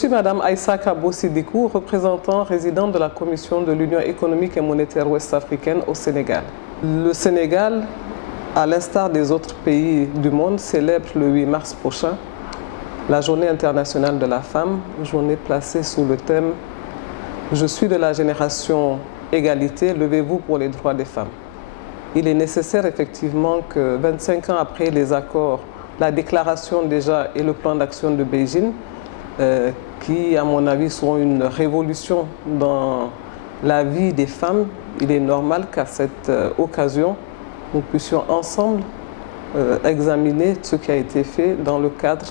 suis Madame Aïssa Kabo Sidikou, représentant résident de la Commission de l'Union économique et monétaire ouest-africaine au Sénégal. Le Sénégal, à l'instar des autres pays du monde, célèbre le 8 mars prochain la Journée internationale de la femme, journée placée sous le thème « Je suis de la génération égalité, levez-vous pour les droits des femmes ». Il est nécessaire effectivement que 25 ans après les accords, la déclaration déjà et le plan d'action de Beijing, qui à mon avis seront une révolution dans la vie des femmes, il est normal qu'à cette occasion, nous puissions ensemble examiner ce qui a été fait dans le cadre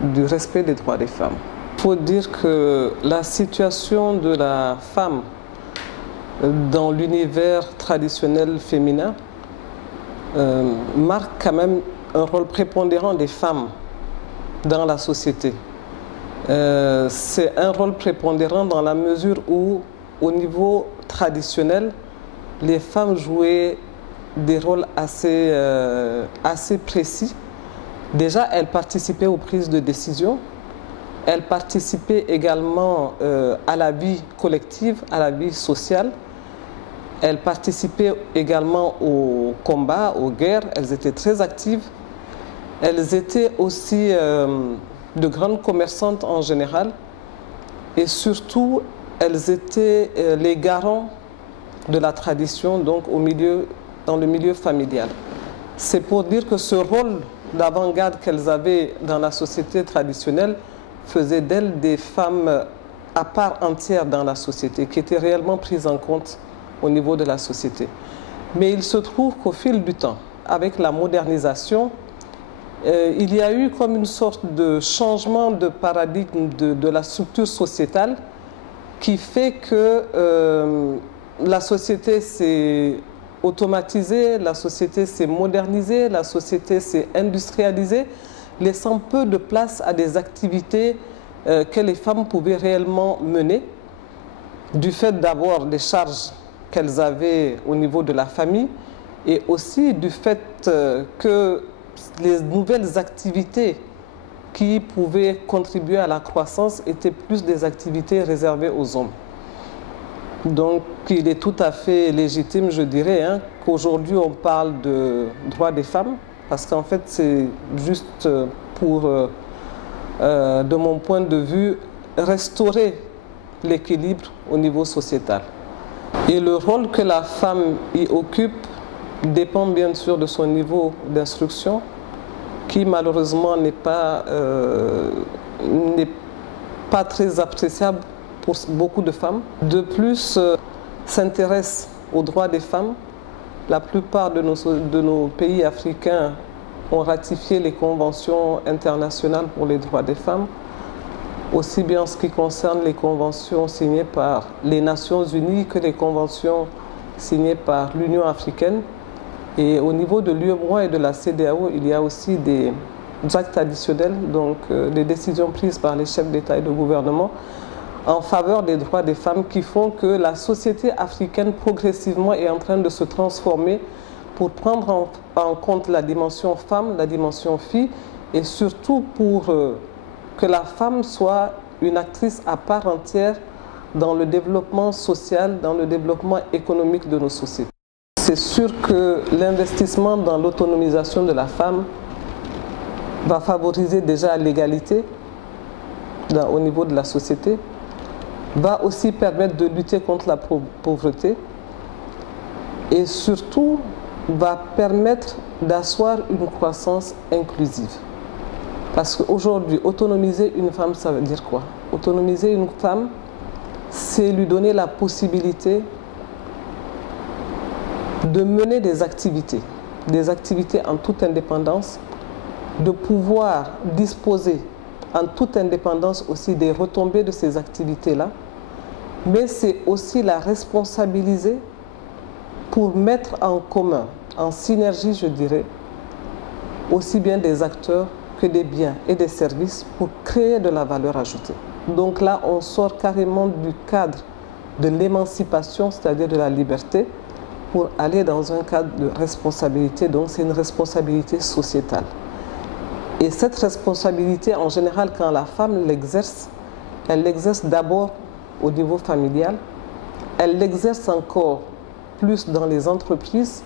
du respect des droits des femmes. Il faut dire que la situation de la femme dans l'univers traditionnel féminin marque quand même un rôle prépondérant des femmes dans la société. C'est un rôle prépondérant dans la mesure où, au niveau traditionnel, les femmes jouaient des rôles assez précis. Déjà, elles participaient aux prises de décision, elles participaient également à la vie collective, à la vie sociale. Elles participaient également aux combats, aux guerres, elles étaient très actives. Elles étaient aussi de grandes commerçantes en général et surtout, elles étaient les garants de la tradition donc dans le milieu familial. C'est pour dire que ce rôle d'avant-garde qu'elles avaient dans la société traditionnelle faisait d'elles des femmes à part entière dans la société, qui étaient réellement prises en compte au niveau de la société. Mais il se trouve qu'au fil du temps, avec la modernisation, il y a eu comme une sorte de changement de paradigme de la structure sociétale qui fait que la société s'est automatisée, la société s'est modernisée, la société s'est industrialisée, laissant peu de place à des activités que les femmes pouvaient réellement mener, du fait d'avoir des charges qu'elles avaient au niveau de la famille et aussi du fait que les nouvelles activités qui pouvaient contribuer à la croissance étaient plus des activités réservées aux hommes. Donc il est tout à fait légitime, je dirais, qu'aujourd'hui on parle de droits des femmes, parce qu'en fait c'est juste pour, de mon point de vue, restaurer l'équilibre au niveau sociétal. Et le rôle que la femme y occupe dépend bien sûr de son niveau d'instruction, qui malheureusement n'est pas très appréciable pour beaucoup de femmes. De plus, s'intéresse aux droits des femmes. La plupart de nos pays africains ont ratifié les conventions internationales pour les droits des femmes, aussi bien en ce qui concerne les conventions signées par les Nations Unies que les conventions signées par l'Union africaine. Et au niveau de l'UEMOA et de la CEDEAO, il y a aussi des actes additionnels, donc des décisions prises par les chefs d'État et de gouvernement en faveur des droits des femmes qui font que la société africaine progressivement est en train de se transformer pour prendre en compte la dimension femme, la dimension fille et surtout pour que la femme soit une actrice à part entière dans le développement social, dans le développement économique de nos sociétés. C'est sûr que l'investissement dans l'autonomisation de la femme va favoriser déjà l'égalité au niveau de la société, va aussi permettre de lutter contre la pauvreté et surtout va permettre d'asseoir une croissance inclusive. Parce qu'aujourd'hui, autonomiser une femme, ça veut dire quoi? Autonomiser une femme, c'est lui donner la possibilité de mener des activités en toute indépendance, de pouvoir disposer en toute indépendance aussi des retombées de ces activités-là, mais c'est aussi la responsabiliser pour mettre en commun, en synergie, je dirais, aussi bien des acteurs que des biens et des services pour créer de la valeur ajoutée. Donc là, on sort carrément du cadre de l'émancipation, c'est-à-dire de la liberté, pour aller dans un cadre de responsabilité. Donc c'est une responsabilité sociétale. Et cette responsabilité, en général, quand la femme l'exerce, Elle l'exerce d'abord au niveau familial, elle l'exerce encore plus dans les entreprises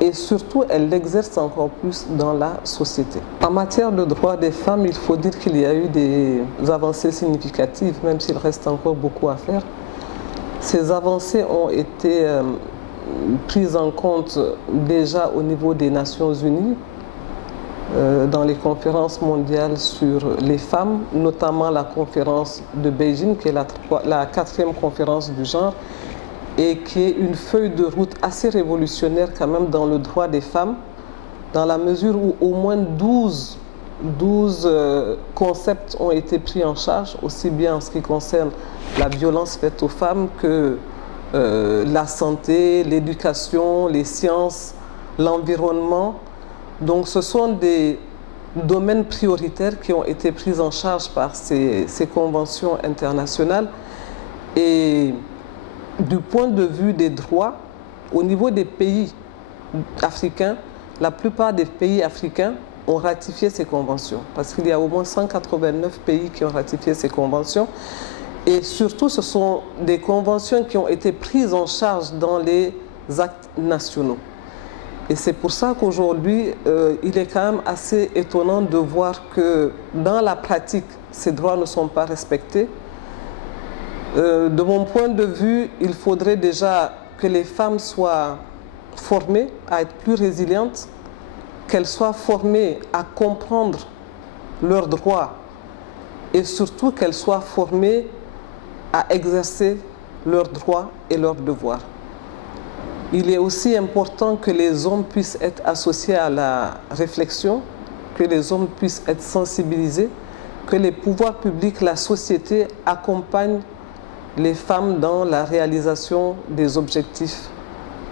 et surtout elle l'exerce encore plus dans la société. En matière de droits des femmes, il faut dire qu'il y a eu des avancées significatives, même s'il reste encore beaucoup à faire. Ces avancées ont été prises en compte déjà au niveau des Nations Unies, dans les conférences mondiales sur les femmes, notamment la conférence de Beijing, qui est la 4e conférence du genre, et qui est une feuille de route assez révolutionnaire quand même dans le droit des femmes, dans la mesure où au moins 12 concepts ont été pris en charge, aussi bien en ce qui concerne la violence faite aux femmes que la santé, l'éducation, les sciences, l'environnement. Donc ce sont des domaines prioritaires qui ont été pris en charge par ces conventions internationales. Et du point de vue des droits, au niveau des pays africains, la plupart des pays africains ont ratifié ces conventions. Parce qu'il y a au moins 189 pays qui ont ratifié ces conventions. Et surtout, ce sont des conventions qui ont été prises en charge dans les actes nationaux. Et c'est pour ça qu'aujourd'hui, il est quand même assez étonnant de voir que dans la pratique, ces droits ne sont pas respectés. De mon point de vue, il faudrait déjà que les femmes soient formées à être plus résilientes, qu'elles soient formées à comprendre leurs droits et surtout qu'elles soient formées à exercer leurs droits et leurs devoirs. Il est aussi important que les hommes puissent être associés à la réflexion, que les hommes puissent être sensibilisés, que les pouvoirs publics, la société accompagnent les femmes dans la réalisation des objectifs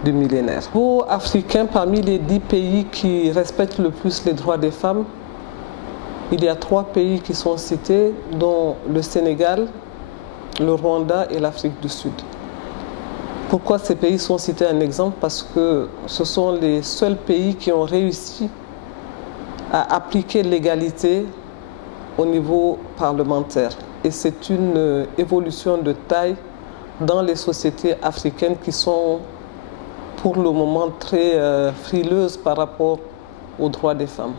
du millénaire. Au niveau africain, parmi les 10 pays qui respectent le plus les droits des femmes, il y a 3 pays qui sont cités, dont le Sénégal, le Rwanda et l'Afrique du Sud. Pourquoi ces pays sont cités en exemple? Parce que ce sont les seuls pays qui ont réussi à appliquer l'égalité au niveau parlementaire. Et c'est une évolution de taille dans les sociétés africaines qui sont pour le moment très frileuses par rapport aux droits des femmes.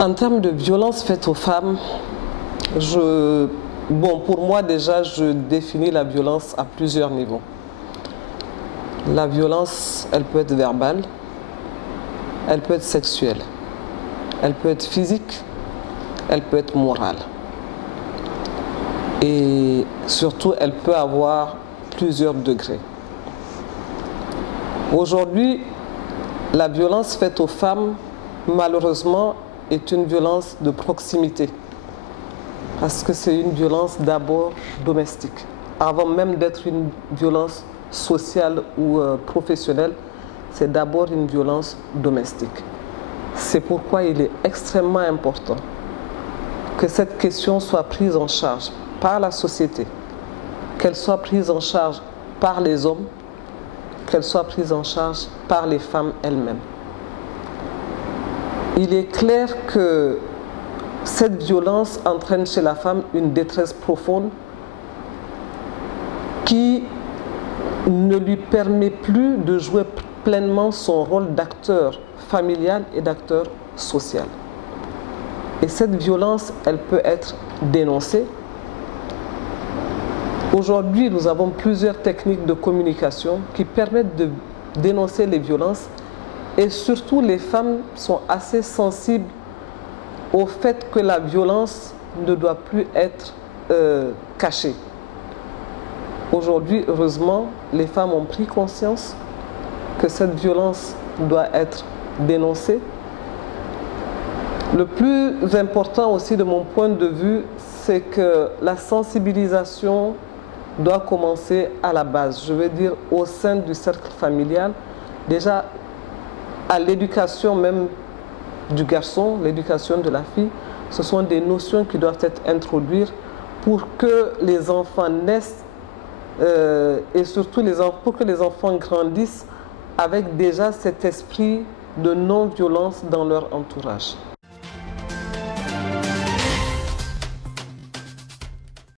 En termes de violence faite aux femmes, pour moi déjà, je définis la violence à plusieurs niveaux. La violence, elle peut être verbale, elle peut être sexuelle, elle peut être physique, elle peut être morale. Et surtout, elle peut avoir plusieurs degrés. Aujourd'hui, la violence faite aux femmes, malheureusement, est une violence de proximité. Parce que c'est une violence d'abord domestique. Avant même d'être une violence sociale ou professionnelle, c'est d'abord une violence domestique. C'est pourquoi il est extrêmement important que cette question soit prise en charge par la société, qu'elle soit prise en charge par les hommes, qu'elle soit prise en charge par les femmes elles-mêmes. Il est clair que cette violence entraîne chez la femme une détresse profonde qui ne lui permet plus de jouer pleinement son rôle d'acteur familial et d'acteur social. Et cette violence, elle peut être dénoncée. Aujourd'hui, nous avons plusieurs techniques de communication qui permettent de dénoncer les violences et surtout les femmes sont assez sensibles au fait que la violence ne doit plus être cachée. Aujourd'hui, heureusement, les femmes ont pris conscience que cette violence doit être dénoncée. Le plus important aussi de mon point de vue, c'est que la sensibilisation doit commencer à la base, je veux dire au sein du cercle familial, déjà à l'éducation même du garçon, l'éducation de la fille. Ce sont des notions qui doivent être introduites pour que les enfants naissent et surtout pour que les enfants grandissent avec déjà cet esprit de non-violence dans leur entourage.